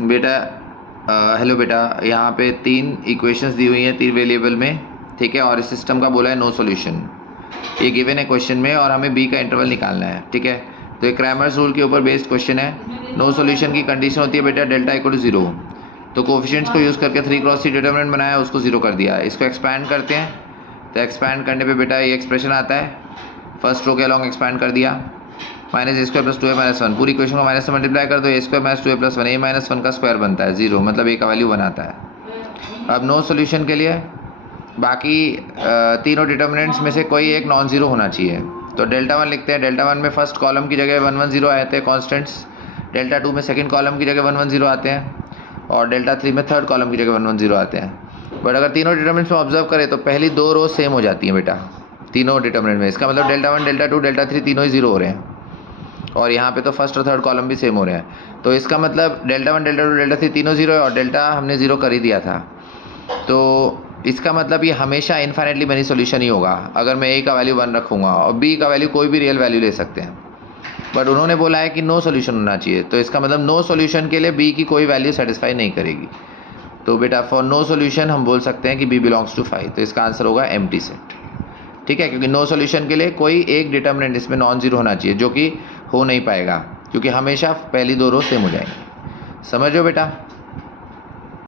बेटा हेलो बेटा, यहाँ पे 3 इक्वेशंस दी हुई हैं 3 वेरिएबल में, ठीक है, और इस सिस्टम का बोला है नो सॉल्यूशन। ये गिवन है क्वेश्चन में और हमें बी का इंटरवल निकालना है, ठीक है। तो ये क्रैमर्स रूल के ऊपर बेस्ड क्वेश्चन है। नो सॉल्यूशन की कंडीशन होती है बेटा डेल्टा इक्वल टू 0। तो कोफिशिएंट्स को यूज़ करके 3x3 डिटरमिनेंट बनाया, उसको 0 कर दिया। इसको एक्सपैंड करते हैं, तो एक्सपैंड करने पे बेटा ये एक्सप्रेशन आता है, फर्स्ट रो के अलॉन्ग एक्सपैंड कर दिया, माइनस ए स्क्वायर प्लस 2a माइनस 1, पूरी इक्वेशन को माइनस से मल्टीप्लाई कर दो, ए स्क्वायर माइनस 2a प्लस 1, ए माइनस 1 का स्क्वायर बनता है 0, मतलब ए का वैल्यू 1 आता है। अब नो सॉल्यूशन के लिए बाकी तीनों डिटर्मिनेंट्स में से कोई एक नॉन ज़ीरो होना चाहिए। तो डेल्टा 1 लिखते हैं। डेल्टा 1 में फर्स्ट कॉलम की जगह 1 1 0 आते हैं कॉन्स्टेंट्स, डेल्टा 2 में सेकंड कॉलम की जगह 1 1 0 आते हैं, और डेल्टा 3 में थर्ड कॉलम की जगह 1 1 0 आते हैं। बट अगर तीनों डिटर्मिनेंट्स में ऑब्जर्व करें तो पहली 2 रो सेम हो जाती हैं बेटा तीनों डिटर्मिनेंट में। इसका मतलब डेल्टा 1 डेल्टा 2 डेल्टा 3 तीनों ही 0 हो रहे हैं, और यहाँ पे तो फर्स्ट और थर्ड कॉलम भी सेम हो रहे हैं। तो इसका मतलब डेल्टा 1 डेल्टा 2 डेल्टा 3 तीनों 0 है, और डेल्टा हमने 0 कर ही दिया था। तो इसका मतलब ये हमेशा इन्फाइनेटली मेनी सॉल्यूशन ही होगा अगर मैं ए का वैल्यू 1 रखूँगा, और बी का वैल्यू कोई भी रियल वैल्यू ले सकते हैं। बट उन्होंने बोला है कि नो सॉल्यूशन होना चाहिए, तो इसका मतलब नो सॉल्यूशन के लिए बी की कोई वैल्यू सेटिस्फाई नहीं करेगी। तो बेटा फॉर नो सॉल्यूशन हम बोल सकते हैं कि बी बिलोंग्स टू 5, तो इसका आंसर होगा एम्प्टी सेट, ठीक है, क्योंकि नो सॉल्यूशन के लिए कोई एक डिटर्मिनेंट इसमें नॉन जीरो होना चाहिए, जो कि हो नहीं पाएगा क्योंकि हमेशा पहली 2 रो सेम हो जाएंगी। समझो बेटा।